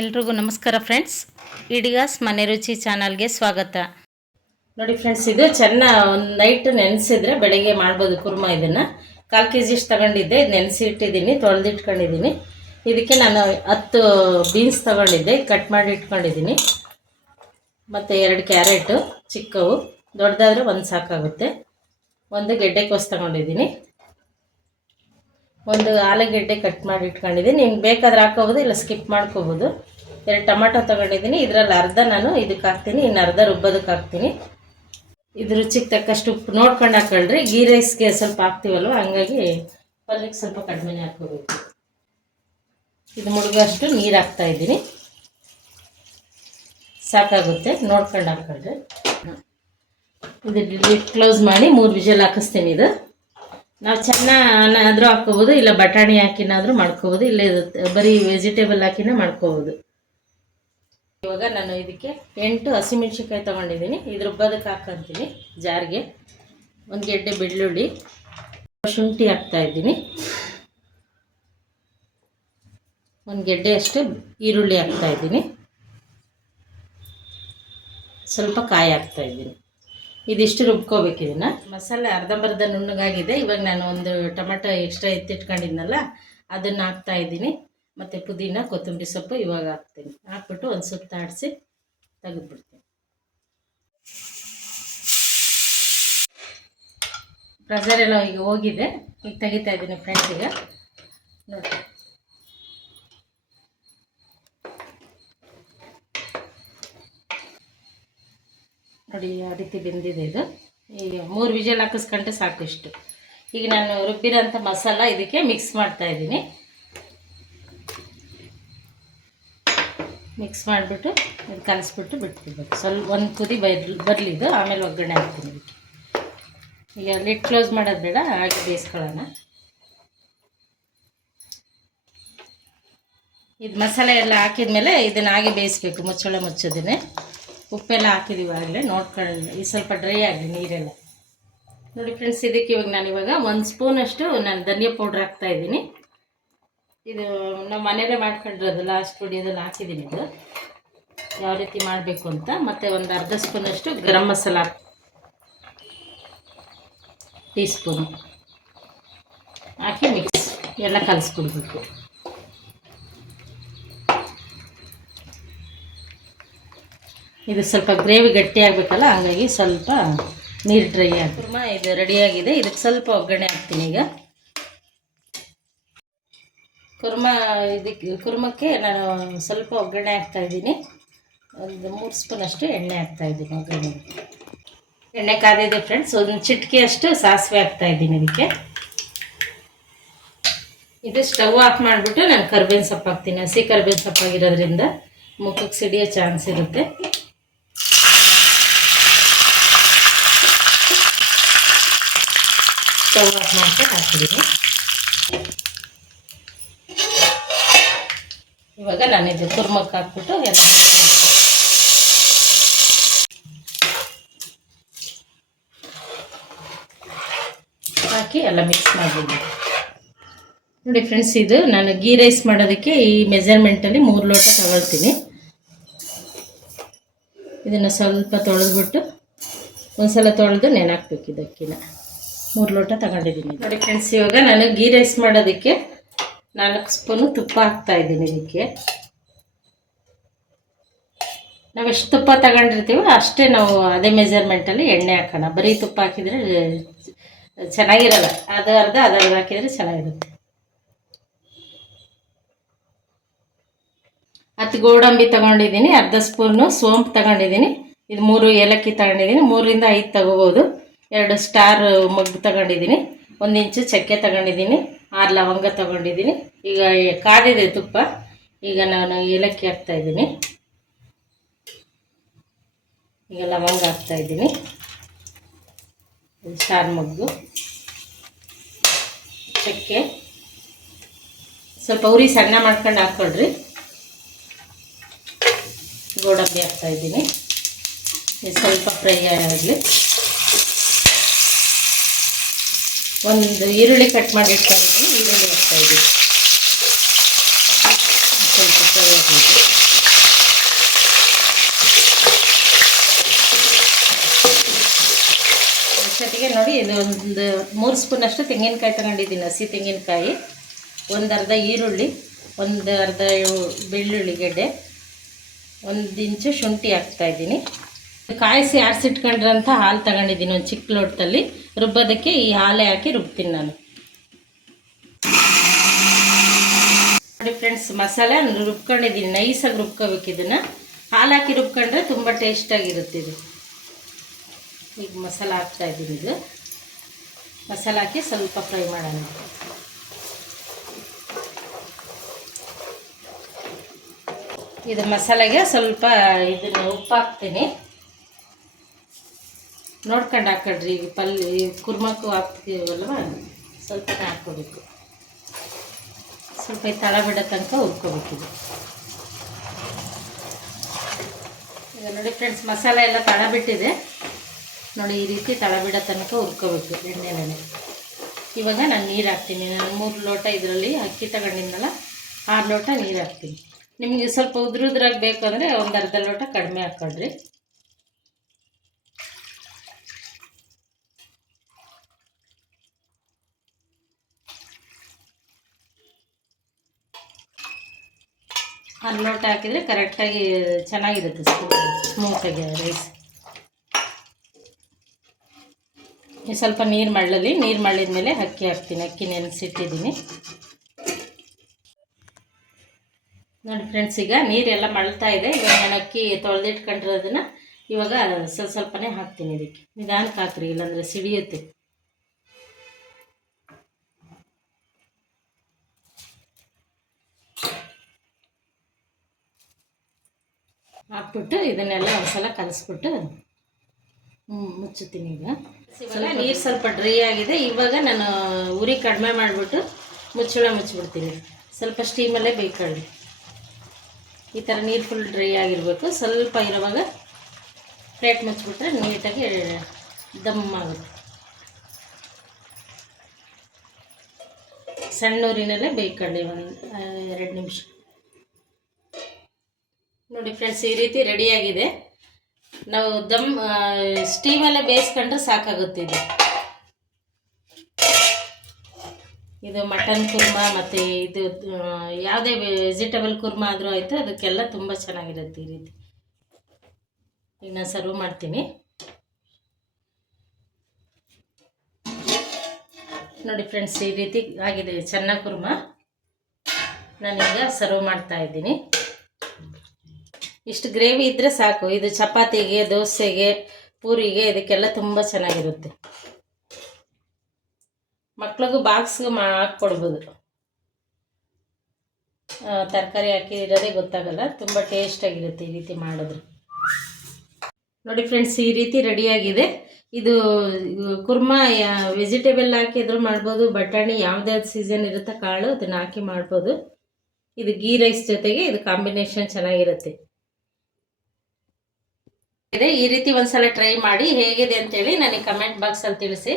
ಎಲ್ರಿಗೂ ನಮಸ್ಕಾರ ಫ್ರೆಂಡ್ಸ್. ಇಡಿಗಾಸ್ ಮನೆ ರುಚಿ ಚಾನಲ್ಗೆ ಸ್ವಾಗತ. ನೋಡಿ ಫ್ರೆಂಡ್ಸ್, ಇದು ಚೆನ್ನ ಒಂದು ನೈಟ್ ನೆನೆಸಿದ್ರೆ ಬೆಳಗ್ಗೆ ಮಾಡ್ಬೋದು ಕುರ್ಮ ಇದನ್ನು. ಕಾಲು ಕೆ ಜಿ ಇಷ್ಟು ತಗೊಂಡಿದ್ದೆ ನೆನೆಸಿ ಇಟ್ಟಿದ್ದೀನಿ ತೊಳೆದಿಟ್ಕೊಂಡಿದ್ದೀನಿ. ಇದಕ್ಕೆ ನಾನು ಹತ್ತು ಬೀನ್ಸ್ ತಗೊಂಡಿದ್ದೆ, ಕಟ್ ಮಾಡಿ ಇಟ್ಕೊಂಡಿದ್ದೀನಿ. ಮತ್ತು ಎರಡು ಕ್ಯಾರೆಟು ಚಿಕ್ಕವು, ದೊಡ್ಡದಾದರೆ ಒಂದು ಸಾಕಾಗುತ್ತೆ. ಒಂದು ಗೆಡ್ಡೆ ಕೋಸ್ ತಗೊಂಡಿದ್ದೀನಿ. ಒಂದು ಆಲೂಗೆಡ್ಡೆ ಕಟ್ ಮಾಡಿ ಇಟ್ಕೊಂಡಿದ್ದೀನಿ. ನಿಮ್ಗೆ ಬೇಕಾದ್ರೆ ಹಾಕೋಬೋದು, ಇಲ್ಲ ಸ್ಕಿಪ್ ಮಾಡ್ಕೋಬೋದು. ಎರಡು ಟೊಮಾಟೊ ತೊಗೊಂಡಿದ್ದೀನಿ. ಇದರಲ್ಲಿ ಅರ್ಧ ನಾನು ಇದಕ್ಕೆ ಹಾಕ್ತೀನಿ, ಇನ್ನು ಅರ್ಧ ರುಬ್ಬೋದಕ್ಕೆ ಹಾಕ್ತೀನಿ. ಇದು ರುಚಿಗೆ ತಕ್ಕಷ್ಟು ಉಪ್ಪು ನೋಡ್ಕೊಂಡು ಹಾಕೊಳ್ರಿ. ಗೀ ರೈಸ್ಗೆ ಸ್ವಲ್ಪ ಹಾಕ್ತೀವಲ್ವ? ಹಂಗಾಗಿ ಪಲ್ಲಿಗೆ ಸ್ವಲ್ಪ ಕಡಿಮೆನೇ ಹಾಕೋಬೇಕು ಇದು ಮುಳುಗಷ್ಟು ನೀರು ಹಾಕ್ತಾ ಇದ್ದೀನಿ. ಸಾಕಾಗುತ್ತೆ. ನೋಡ್ಕೊಂಡು ಹಾಕೊಳ್ರಿ ಇದು ಕ್ಲೋಸ್ ಮಾಡಿ ಮೂರು ವಿಜಲ್ ಹಾಕಿಸ್ತೀನಿ ಇದು. ನಾವು ಚೆನ್ನಾದರೂ ಹಾಕ್ಕೋಬೋದು, ಇಲ್ಲ ಬಟಾಣಿ ಹಾಕಿನಾದರೂ ಮಾಡ್ಕೋಬೋದು, ಇಲ್ಲ ಇದು ಬರೀ ವೆಜಿಟೇಬಲ್ ಹಾಕಿನೇ ಮಾಡ್ಕೋಬೋದು. ಇವಾಗ ನಾನು ಇದಕ್ಕೆ ಎಂಟು ಹಸಿಮೆಣ್ಸಿನ್ಕಾಯಿ ತೊಗೊಂಡಿದ್ದೀನಿ. ಇದ್ರ ರುಬ್ಬೋದಕ್ಕೆ ಹಾಕೊಂತೀನಿ ಜಾರಿಗೆ. ಒಂದು ಗೆಡ್ಡೆ ಬೆಳ್ಳುಳ್ಳಿ, ಶುಂಠಿ ಹಾಕ್ತಾ ಇದ್ದೀನಿ. ಒಂದು ಗೆಡ್ಡೆ ಅಷ್ಟು ಈರುಳ್ಳಿ ಹಾಕ್ತಾ ಇದ್ದೀನಿ. ಸ್ವಲ್ಪ ಕಾಯಿ ಹಾಕ್ತಾ ಇದ್ದೀನಿ. ಇದಿಷ್ಟು ರುಬ್ಕೋಬೇಕು ಇದನ್ನು. ಮಸಾಲೆ ಅರ್ಧಂಬರ್ಧ ನುಣ್ಣಗಾಗಿದೆ. ಇವಾಗ ನಾನು ಒಂದು ಟೊಮೆಟೊ ಎಕ್ಸ್ಟ್ರಾ ಎತ್ತಿಟ್ಕೊಂಡಿದ್ನಲ್ಲ, ಅದನ್ನು ಹಾಕ್ತಾ ಇದ್ದೀನಿ. ಮತ್ತು ಪುದೀನ, ಕೊತ್ತಂಬರಿ ಸೊಪ್ಪು ಇವಾಗ ಹಾಕ್ತೀನಿ. ಹಾಕ್ಬಿಟ್ಟು ಒಂದು ಸುತ್ತ ಆಡಿಸಿ ತೆಗೆದುಬಿಡ್ತೀನಿ. ಪ್ರೆಸರ್ ಎಲ್ಲ ಈಗ ಹೋಗಿದೆ. ಈಗ ತೆಗಿತಾ ಇದ್ದೀನಿ ಫ್ರೆಂಡ್ಸಿಗೆ ನೋಡಿ ನೋಡಿ ಯಾವ ರೀತಿ ಬೆಂದಿದೆ ಇದು. ಈಗ ಮೂರು ವಿಜಲ್ ಹಾಕಿಸ್ಕೊಂಡ್ರೆ ಸಾಕು ಇಷ್ಟು. ಈಗ ನಾನು ರುಬ್ಬಿರೋಂಥ ಮಸಾಲ ಇದಕ್ಕೆ ಮಿಕ್ಸ್ ಮಾಡ್ತಾ ಇದ್ದೀನಿ. ಮಿಕ್ಸ್ ಮಾಡಿಬಿಟ್ಟು ಇದು ಕಲಿಸ್ಬಿಟ್ಟು ಬಿಟ್ಬಿಡ್ಬೇಕು. ಸ್ವಲ್ಪ ಒಂದು ಕುದಿ ಬರ್ ಬರಲಿ ಇದು, ಆಮೇಲೆ ಒಗ್ಗರಣೆ ಹಾಕ್ತೀನಿ ಇದಕ್ಕೆ. ಈಗ ಲಿಡ್ ಕ್ಲೋಸ್ ಮಾಡೋದು ಬೇಡ, ಹಾಗೆ ಬೇಯಿಸ್ಕೊಳ್ಳೋಣ. ಇದು ಮಸಾಲೆ ಎಲ್ಲ ಹಾಕಿದ್ಮೇಲೆ ಇದನ್ನು ಹಾಗೆ ಬೇಯಿಸ್ಬೇಕು, ಮುಚ್ಚಳ ಮುಚ್ಚೋದನ್ನೇ. ಉಪ್ಪೆಲ್ಲ ಹಾಕಿದ್ದೀವಿ ಆಗಲೇ ನೋಡ್ಕೊಂಡು ಈ ಸ್ವಲ್ಪ ಡ್ರೈ ಆಗಲಿ ನೀರೆಲ್ಲ. ನೋಡಿ ಫ್ರೆಂಡ್ಸ್ ಇದಕ್ಕೆ ಇವಾಗ ನಾನು ಇವಾಗ ಒಂದು ಸ್ಪೂನಷ್ಟು ನಾನು ಧನಿಯಾ ಪೌಡ್ರ್ ಹಾಕ್ತಾ ಇದ್ದೀನಿ. ಇದು ನಾವು ಮನೇಲೇ ಲಾಸ್ಟ್ ವಿಡಿಯೋದಲ್ಲಿ ಹಾಕಿದ್ದೀನಿ ಇದು. ಯಾವ ರೀತಿ ಮಾಡಬೇಕು ಅಂತ. ಮತ್ತು ಒಂದು ಅರ್ಧ ಸ್ಪೂನಷ್ಟು ಗರಂ ಮಸಾಲ ಟೀ ಸ್ಪೂನು ಹಾಕಿ ಮಿಕ್ಸ್ ಎಲ್ಲ ಕಲಿಸ್ಕೊಡ್ಬೇಕು. ಇದು ಸ್ವಲ್ಪ ಗ್ರೇವಿ ಗಟ್ಟಿ ಆಗಬೇಕಲ್ಲ, ಹಾಗಾಗಿ ಸ್ವಲ್ಪ ನೀರು ಡ್ರೈ ಆಗಿ. ಕುರ್ಮ ಇದು ರೆಡಿಯಾಗಿದೆ ಇದಕ್ಕೆ ಸ್ವಲ್ಪ ಒಗ್ಗರಣೆ ಹಾಕ್ತೀನಿ ಈಗ. ಕುರ್ಮ ಇದಕ್ಕೆ ಕುರ್ಮಕ್ಕೆ ನಾನು ಸ್ವಲ್ಪ ಒಗ್ಗರಣೆ ಹಾಕ್ತಾ ಇದ್ದೀನಿ. ಒಂದು ಮೂರು ಸ್ಪೂನಷ್ಟು ಎಣ್ಣೆ ಹಾಕ್ತಾ ಇದ್ದೀನಿ ಒಗ್ಗರಣೆ ಎಣ್ಣೆ ಕಾದಿದೆ ಫ್ರೆಂಡ್ಸ್ ಒಂದು ಚಿಟಿಕೆ ಅಷ್ಟು ಸಾಸಿವೆ ಹಾಕ್ತಾ ಇದ್ದೀನಿ ಇದಕ್ಕೆ. ಇದು ಸ್ಟವ್ ಆಫ್ ಮಾಡಿಬಿಟ್ಟು ನಾನು ಕರ್ಬೇವಿನ ಸೊಪ್ಪು ಹಾಕ್ತೀನಿ. ಹಸಿ ಕರ್ಬೇವಿನ ಸೊಪ್ಪಾಗಿರೋದ್ರಿಂದ ಮುಖಕ್ಕೆ ಸಿಡಿಯೋ ಚಾನ್ಸ್ ಇರುತ್ತೆ. ಸ್ಟವ್ ಆಫ್ ಮಾಡ್ಕೊಂಡು ಹಾಕಿದ್ದೀನಿ ಇವಾಗ ನಾನು ಇದು ಕುರ್ಮಕ್ಕೆ ಹಾಕ್ಬಿಟ್ಟು ಎಲ್ಲ ಹಾಕಿ ಎಲ್ಲ ಮಿಕ್ಸ್ ಮಾಡಿದ್ದೀನಿ ನೋಡಿ ಫ್ರೆಂಡ್ಸ್ ಇದು ನಾನು ಗೀ ರೈಸ್ ಮಾಡೋದಕ್ಕೆ ಈ ಮೆಜರ್ಮೆಂಟಲ್ಲಿ ಮೂರು ಲೋಟ ತಗೊಳ್ತೀನಿ. ಇದನ್ನು ಸ್ವಲ್ಪ ತೊಳೆದ್ಬಿಟ್ಟು ಒಂದ್ಸಲ ತೊಳೆದು ನೆನಾಕ್ಬೇಕು ಇದಕ್ಕಿನ ಮೂರು ಲೋಟ ತಗೊಂಡಿದ್ದೀನಿ. ನೋಡಿ ಫ್ರೆಂಡ್ಸ್, ಇವಾಗ ನಾನು ಗೀ ರೈಸ್ ಮಾಡೋದಕ್ಕೆ ನಾಲ್ಕು ಸ್ಪೂನು ತುಪ್ಪ ಹಾಕ್ತಾ ಇದ್ದೀನಿ ಇದಕ್ಕೆ. ನಾವು ಎಷ್ಟು ತುಪ್ಪ ತಗೊಂಡಿರ್ತೀವೋ ಅಷ್ಟೇ ನಾವು ಅದೇ ಮೆಜರ್ಮೆಂಟಲ್ಲಿ ಎಣ್ಣೆ ಹಾಕೋಣ. ಬರೀ ತುಪ್ಪ ಹಾಕಿದರೆ ಚೆನ್ನಾಗಿರಲ್ಲ. ಅದು ಅರ್ಧ ಅದು ಅರ್ಧ ಹಾಕಿದರೆ ಚೆನ್ನಾಗಿರುತ್ತೆ. ಹತ್ತು ಗೋಡಂಬಿ ತಗೊಂಡಿದ್ದೀನಿ, ಅರ್ಧ ಸ್ಪೂನು ಸೋಂಪು ತಗೊಂಡಿದ್ದೀನಿ. ಇದು ಮೂರು ಏಲಕ್ಕಿ ತಗೊಂಡಿದ್ದೀನಿ. ಮೂರರಿಂದ ಐದು ತಗೋಬೋದು. ಎರಡು ಸ್ಟಾರ್ ಮಗ್ಗು ತಗೊಂಡಿದ್ದೀನಿ. ಒಂದು ಇಂಚು ಚಕ್ಕೆ ತಗೊಂಡಿದ್ದೀನಿ, ಆರು ಲವಂಗ ತಗೊಂಡಿದ್ದೀನಿ. ಈಗ ಕಾದಿದೆ ತುಪ್ಪ, ಈಗ ನಾನು ಏಲಕ್ಕಿ ಹಾಕ್ತಾಯಿದ್ದೀನಿ ಈಗ ಲವಂಗ ಹಾಕ್ತಾಯಿದ್ದೀನಿ ಸ್ಟಾರ್ ಮಗ್ಗು. ಚಕ್ಕೆ. ಸ್ವಲ್ಪ ಉರಿ ಸಣ್ಣ ಮಾಡ್ಕೊಂಡು ಹಾಕ್ಕೊಳ್ರಿ ಗೋಡಂಬಿ ಹಾಕ್ತಾಯಿದ್ದೀನಿ ಸ್ವಲ್ಪ ಫ್ರೈ ಆಗಲಿ. ಒಂದು ಈರುಳ್ಳಿ ಕಟ್ ಮಾಡಿ ಇಟ್ಕೊಂಡಿದ್ದೀನಿ. ಈರುಳ್ಳಿ ಹಾಕ್ತಾ ಇದ್ದೀನಿ. ಸ್ವಲ್ಪ ನೋಡಿ, ಇದು ಒಂದು ಮೂರು ಸ್ಪೂನಷ್ಟು ತೆಂಗಿನಕಾಯಿ ತಗೊಂಡಿದ್ದೀನಿ, ಹಸಿ ತೆಂಗಿನಕಾಯಿ. ಒಂದು ಅರ್ಧ ಈರುಳ್ಳಿ, ಒಂದು ಅರ್ಧ ಬೆಳ್ಳುಳ್ಳಿ ಗೆಡ್ಡೆ. ಒಂದು ಇಂಚು ಶುಂಠಿ ಹಾಕ್ತಾಯಿದ್ದೀನಿ ಕಾಯಿಸಿ ಆರಿಸಿಟ್ಕೊಂಡಿರೋಂಥ ಹಾಲು ತಗೊಂಡಿದ್ದೀನಿ, ಒಂದು ಚಿಕ್ಕ ಲೋಟದಲ್ಲಿ. ರುಬ್ಬೋದಕ್ಕೆ ಈ ಹಾಲೆ ಹಾಕಿ ರುಬ್ತೀನಿ ನಾನು. ನೋಡಿ ಫ್ರೆಂಡ್ಸ್ ಮಸಾಲೆ ರುಬ್ಕೊಂಡಿದ್ದೀನಿ. ನೈಸಾಗಿ ರುಬ್ಕೋಬೇಕು ಇದನ್ನು. ಹಾಲು ಹಾಕಿ ರುಬ್ಕೊಂಡ್ರೆ ತುಂಬ ಟೇಸ್ಟಾಗಿರುತ್ತೆ ಇದು. ಈಗ ಮಸಾಲೆ ಹಾಕ್ತಾ ಇದ್ದೀನಿ ಇದು. ಮಸಾಲೆ ಹಾಕಿ ಸ್ವಲ್ಪ ಫ್ರೈ ಮಾಡೋಣ. ಇದು ಮಸಾಲೆಗೆ ಸ್ವಲ್ಪ ಇದನ್ನು ಉಪ್ಪು ಹಾಕ್ತೀನಿ ನೋಡ್ಕೊಂಡು ಹಾಕೊಳ್ರಿ ಈಗ ಪಲ್ಯ ಕುರ್ಮಕ್ಕು ಹಾಕ್ತೀವಲ್ವ? ಸ್ವಲ್ಪ ಹಾಕ್ಕೋಬೇಕು. ಸ್ವಲ್ಪ ತಳ ಬಿಡೋ ತನಕ ಹುರ್ಕೋಬೇಕಿದು ಈಗ ನೋಡಿ ಫ್ರೆಂಡ್ಸ್ ಮಸಾಲೆ ಎಲ್ಲ ತಳ ಬಿಟ್ಟಿದೆ. ನೋಡಿ ಈ ರೀತಿ ತಳ ಬಿಡೋ ತನಕ ಹುರ್ಕೋಬೇಕು ಎಣ್ಣೆನೇ ಇವಾಗ ನಾನು ನೀರು ಹಾಕ್ತೀನಿ. ನಾನು ಮೂರು ಲೋಟ ಇದರಲ್ಲಿ ಅಕ್ಕಿ ತಗೊಂಡಿದ್ನಲ್ಲ, ಆರು ಲೋಟ ನೀರು ಹಾಕ್ತೀನಿ. ನಿಮಗೆ ಸ್ವಲ್ಪ ಉದ್ರುದ್ರಾಗಿ ಬೇಕು ಅಂದರೆ ಒಂದು ಅರ್ಧ ಲೋಟ ಕಡಿಮೆ ಹಾಕ್ಕೊಳ್ರಿ. ಆರು ಲೋಟ ಹಾಕಿದರೆ ಕರೆಕ್ಟಾಗಿ ಚೆನ್ನಾಗಿರುತ್ತೆ ಸ್ಮೂತಾಗಿ ರೈಸ್ ಸ್ವಲ್ಪ ನೀರು ಮಳ್ಳಲ್ಲಿ, ನೀರು ಮಳ್ಳಿದ ಮೇಲೆ ಅಕ್ಕಿ ಹಾಕ್ತೀನಿ. ಅಕ್ಕಿ ನೆನೆಸಿಟ್ಟಿದ್ದೀನಿ. ನೋಡಿ ಫ್ರೆಂಡ್ಸ್ ಈಗ ನೀರೆಲ್ಲ ಮಳ್ತಾ ಇದೆ. ಇವಾಗ ನಾನು ಅಕ್ಕಿ ತೊಳೆದಿಟ್ಕೊಂಡಿರೋದನ್ನ ಇವಾಗ ಸ್ವಲ್ಪ ಸ್ವಲ್ಪನೇ ಹಾಕ್ತೀನಿ ಇದಕ್ಕೆ. ನಿಧಾನಕ್ಕೆ ಹಾಕ್ರಿ, ಇಲ್ಲಾಂದರೆ ಸಿಡಿಯುತ್ತೆ. ಹಾಕ್ಬಿಟ್ಟು ಇದನ್ನೆಲ್ಲ ಒಂದ್ಸಲ ಕಲಿಸ್ಬಿಟ್ಟು ಮುಚ್ಚುತ್ತೀನಿ ಈಗ. ಇವಾಗ ನೀರು ಸ್ವಲ್ಪ ಡ್ರೈ ಆಗಿದೆ. ಇವಾಗ ನಾನು ಉರಿ ಕಡಿಮೆ ಮಾಡಿಬಿಟ್ಟು ಮುಚ್ಚಳ ಮುಚ್ಚಿಬಿಡ್ತೀನಿ. ಸ್ವಲ್ಪ ಸ್ಟೀಮಲ್ಲೇ ಬೇಕೊಳ್ಳಿ ಈ ಥರ ನೀರು ಫುಲ್ ಡ್ರೈ ಆಗಿರಬೇಕು. ಸ್ವಲ್ಪ ಇರುವಾಗ ಪ್ಲೇಟ್ ಮುಚ್ಚಿಬಿಟ್ರೆ ನೀಟಾಗಿ ದಮ್ ಆಗುತ್ತೆ. ಸಣ್ಣ ಊರಿನಲ್ಲೇ ಬೇಯ್ಕೊಳ್ಳಿ ಒಂದು ಎರಡು ನಿಮಿಷ. ನೋಡಿ ಫ್ರೆಂಡ್ಸ್ ಈ ರೀತಿ ರೆಡಿಯಾಗಿದೆ ನಾವು ದಮ್ ಸ್ಟೀಮಲ್ಲೇ ಬೇಯಿಸ್ಕೊಂಡ್ರೆ ಸಾಕಾಗುತ್ತೆ ಇದು. ಇದು ಮಟನ್ ಕುರ್ಮಾ ಮತ್ತು ಇದು ಯಾವುದೇ ವೆಜಿಟೇಬಲ್ ಕುರ್ಮಾ ಆದರೂ ಆಯಿತು, ಅದಕ್ಕೆಲ್ಲ ತುಂಬ ಚೆನ್ನಾಗಿರುತ್ತೆ ಈ ರೀತಿ. ಈಗ ನಾನು ಸರ್ವ್ ಮಾಡ್ತೀನಿ. ನೋಡಿ ಫ್ರೆಂಡ್ಸ್ ಈ ರೀತಿ ಆಗಿದೆ, ಚೆನ್ನಾಗಿ ಕುರ್ಮಾ. ನಾನೀಗ ಸರ್ವ್ ಮಾಡ್ತಾ ಇದ್ದೀನಿ. ಇಷ್ಟು ಗ್ರೇವಿ ಇದ್ದರೆ ಸಾಕು. ಇದು ಚಪಾತಿಗೆ, ದೋಸೆಗೆ, ಪೂರಿಗೆ ಇದಕ್ಕೆಲ್ಲ ತುಂಬ ಚೆನ್ನಾಗಿರುತ್ತೆ. ಮಕ್ಳಿಗೂ ಬಾಕ್ಸ್ಗೆ ಮಾ ಹಾಕ್ಕೊಡ್ಬೋದು. ತರಕಾರಿ ಹಾಕಿರೋದೇ ಗೊತ್ತಾಗಲ್ಲ. ತುಂಬ ಟೇಸ್ಟಾಗಿರುತ್ತೆ ಈ ರೀತಿ ಮಾಡಿದ್ರೆ. ನೋಡಿ ಫ್ರೆಂಡ್ಸ್ ಈ ರೀತಿ ರೆಡಿಯಾಗಿದೆ. ಇದು, ಕುರ್ಮಾ ವೆಜಿಟೇಬಲ್ ಹಾಕಿದ್ರು ಮಾಡ್ಬೋದು. ಬಟಾಣಿ ಯಾವ್ದ್ಯಾವ್ದು ಸೀಸನ್ ಇರುತ್ತೆ ಕಾಳು ಅದನ್ನು ಹಾಕಿ ಮಾಡ್ಬೋದು. ಇದು ಗೀ ರೈಸ್ ಜೊತೆಗೆ ಇದು ಕಾಂಬಿನೇಷನ್ ಚೆನ್ನಾಗಿರುತ್ತೆ. ಇದೆ. ಈ ರೀತಿ ಒಂದ್ಸಲ ಟ್ರೈ ಮಾಡಿ ಹೇಗಿದೆ ಅಂತೇಳಿ ನನಗೆ ಕಮೆಂಟ್ ಬಾಕ್ಸಲ್ಲಿ ತಿಳಿಸಿ.